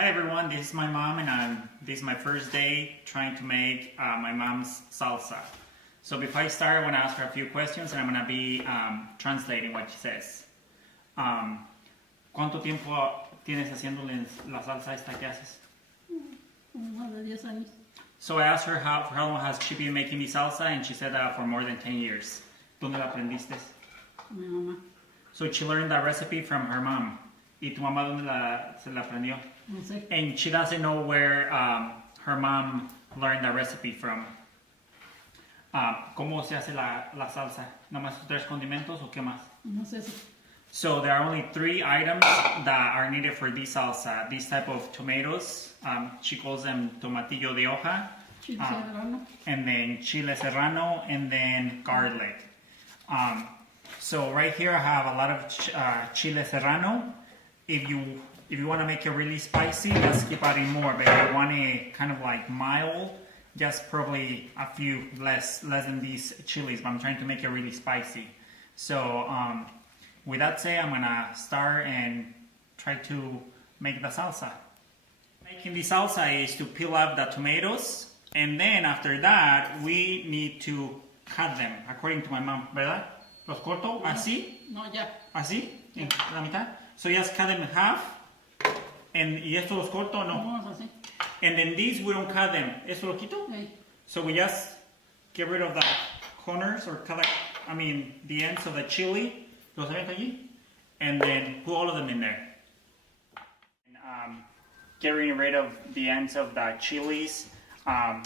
Hi everyone, this is my mom and this is my first day trying to make my mom's salsa. So before I start, I want to ask her a few questions and I'm going to be translating what she says. ¿Cuánto tiempo tienes haciéndoles la salsa esta que haces? Más de 10 años. So I asked her for how long has she been making the salsa and she said for more than 10 years. ¿Dónde la aprendiste? Mi mamá. So she learned that recipe from her mom. ¿Y tu mamá dónde se la aprendió? No sé. And she doesn't know where her mom learned that recipe from. ¿Cómo se hace la salsa? ¿Nada más 3 condimentos o qué más? No sé si. So there are only 3 items that are needed for this salsa. These type of tomatoes, she calls them tomatillo de hoja. Chile serrano. And then chile serrano, and then garlic. So right here I have a lot of chile serrano. If you want to make it really spicy, just keep adding more. But if you want it kind of like mild, just probably a few less than these chilies. But I'm trying to make it really spicy. So with that said, I'm gonna start and try to make the salsa. Making the salsa is to peel up the tomatoes, and then after that we need to cut them according to my mom, ¿verdad? Los corto así, No, ya. así, en la mitad. So just cut them in half. Y esto los corto, no. Vamos así. And then these we don't cut them. ¿Esto lo quito? Sí. So we just get rid of the corners or the ends of the chili. Los aviento allí. And then put all of them in there. And, getting rid of the ends of the chilies. I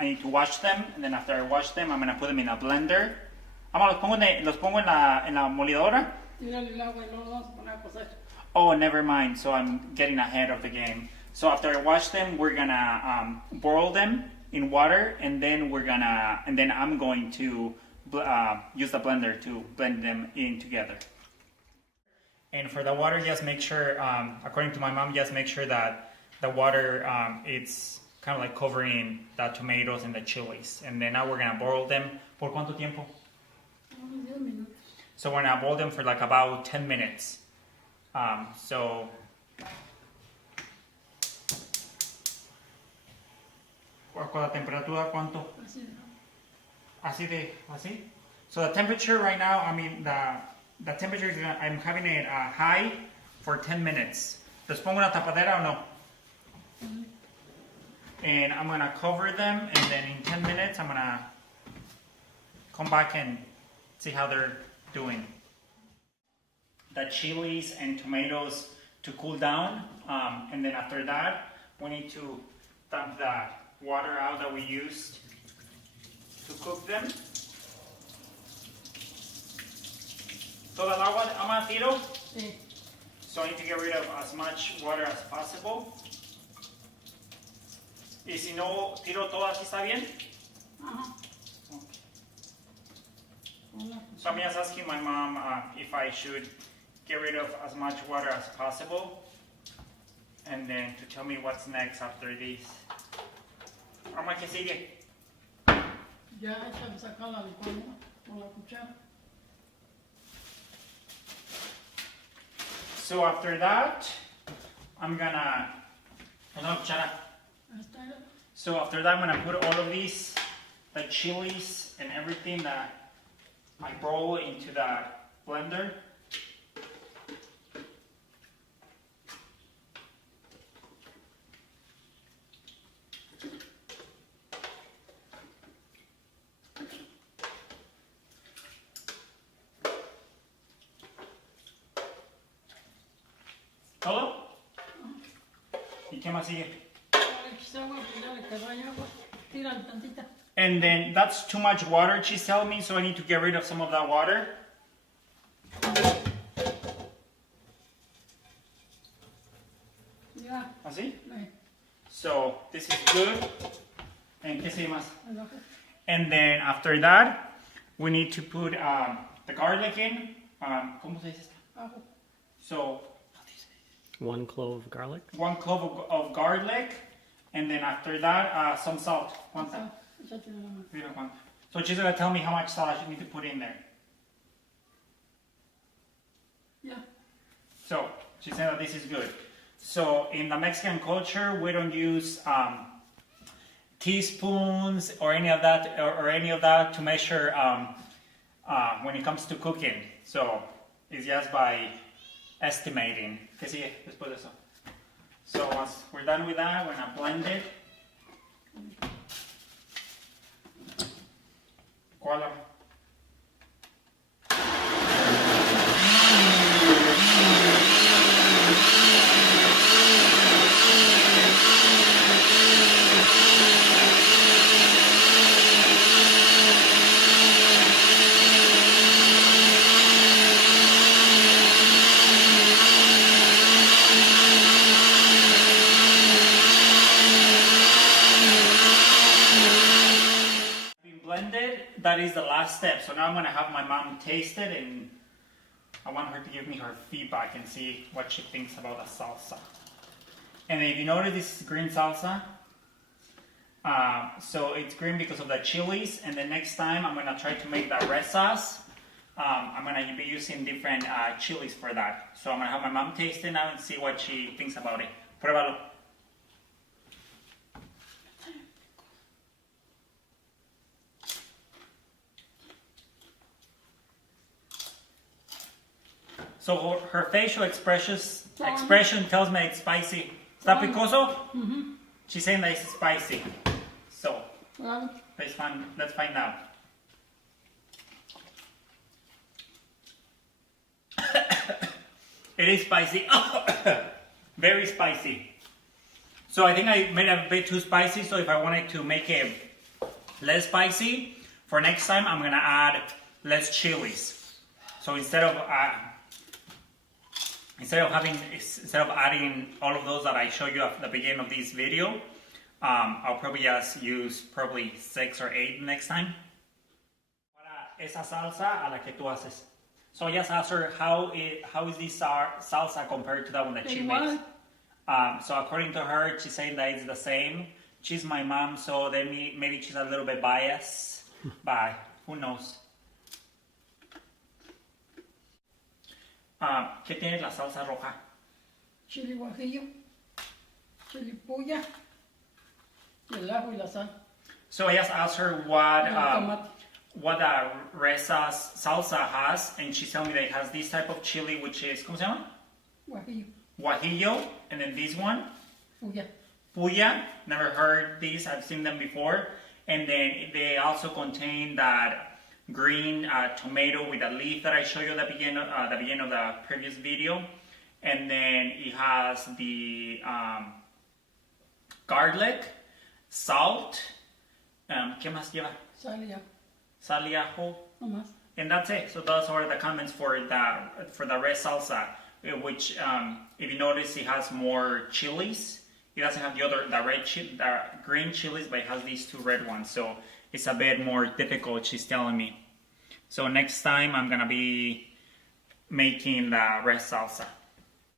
need to wash them. And then after I wash them, I'm going to put them in a blender. Los pongo en la molidora. Tírale el agua y luego vamos a poner a cocer. Oh, never mind. So I'm getting ahead of the game. So after I wash them, we're gonna boil them in water, and then I'm going to use the blender to blend them in together. And for the water, just make sure, according to my mom, just make sure that the water it's kind of like covering the tomatoes and the chilies. And then now we're gonna boil them. ¿Por cuánto tiempo? Unos 10 minutos. So we're gonna boil them for like about 10 minutes. So ¿con la temperatura cuánto? Así de. Así? So the temperature right now, the temperature is I'm having it high for 10 minutes. ¿Les pongo una tapadera o no? And I'm gonna cover them, and then in 10 minutes I'm gonna come back and see how they're doing. The chilies and tomatoes to cool down, and then after that we need to dump the water out that we used to cook them. Toda el agua, ama, tiro? Sí. So I need to get rid of as much water as possible. Y si no tiro todo así, ¿está bien? Ajá. Hola. So I'm just asking my mom if I should get rid of as much water as possible, and then to tell me what's next after this. Mamá, ¿qué sigue? Ya hecha de sacar la licuadora con la cuchara. So after that, I'm gonna. No, cuchara. Esta era. So after that, I'm gonna put all of these, the chilies and everything that I roll into the blender. ¿Todo? ¿Y qué más sigue? Ahora que se agua, pues ya le quedó ahí agua. Tírale tantita. And then that's too much water, she's telling me, so I need to get rid of some of that water. Ya. ¿Así? Ve. So this is good. And ¿qué sigue más? El ajo. And then after that, we need to put the garlic in. ¿Cómo se dice esto? Ajo. So 1 clove of garlic. 1 clove of garlic, and then after that, some salt. ¿Cuánta? Échate la mano. Mira cuánto. So she's gonna tell me how much salt I need to put in there. Ya. So she said that this is good. So in the Mexican culture, we don't use teaspoons or any of that to measure when it comes to cooking. So it's just by estimating. ¿Qué sigue después de eso? So once we're done with that, we're gonna blend it. ¿Cuál? Blended, that is the last step. So now I'm gonna have my mom taste it, and I want her to give me her feedback and see what she thinks about the salsa. And if you notice, this is green salsa. So it's green because of the chilies, and the next time I'm gonna try to make the red sauce. I'm gonna be using different chilies for that. So I'm gonna have my mom taste it now and see what she thinks about it. Pruébalo. So her facial expression tells me it's spicy. ¿Está picoso? Mm-hmm. She's saying that it's spicy. So Well, let's find out. It is spicy. Very spicy. So I think I made it a bit too spicy. So if I wanted to make it less spicy, for next time I'm gonna add less chilies. So instead of adding all of those that I showed you at the beginning of this video, I'll probably just use 6 or 8 next time. Para esa salsa a la que tú haces. So I just asked her how is this salsa compared to that one that she makes. So according to her, she's saying that it's the same. She's my mom, so then maybe she's a little bit biased, but who knows. ¿Qué tiene la salsa roja? chili guajillo, chili puya, y el ajo y la sal. So I just asked her what the red sauce salsa has, and she told me that it has this type of chili, which is, ¿cómo se llama? Guajillo, Guajillo, and then this one, puya. Puya. Never heard these. I've seen them before. And then they also contain that green tomato with a leaf that I showed you at the beginning of the previous video. And then it has the garlic, salt. ¿Qué más lleva? Sal y ajo, Sal y ajo. no más. And that's it. So those are the comments for the red salsa, which if you notice, it has more chilies. It doesn't have the green chilies, but it has these 2 red ones. So it's a bit more difficult, she's telling me. So next time I'm gonna be making the red salsa.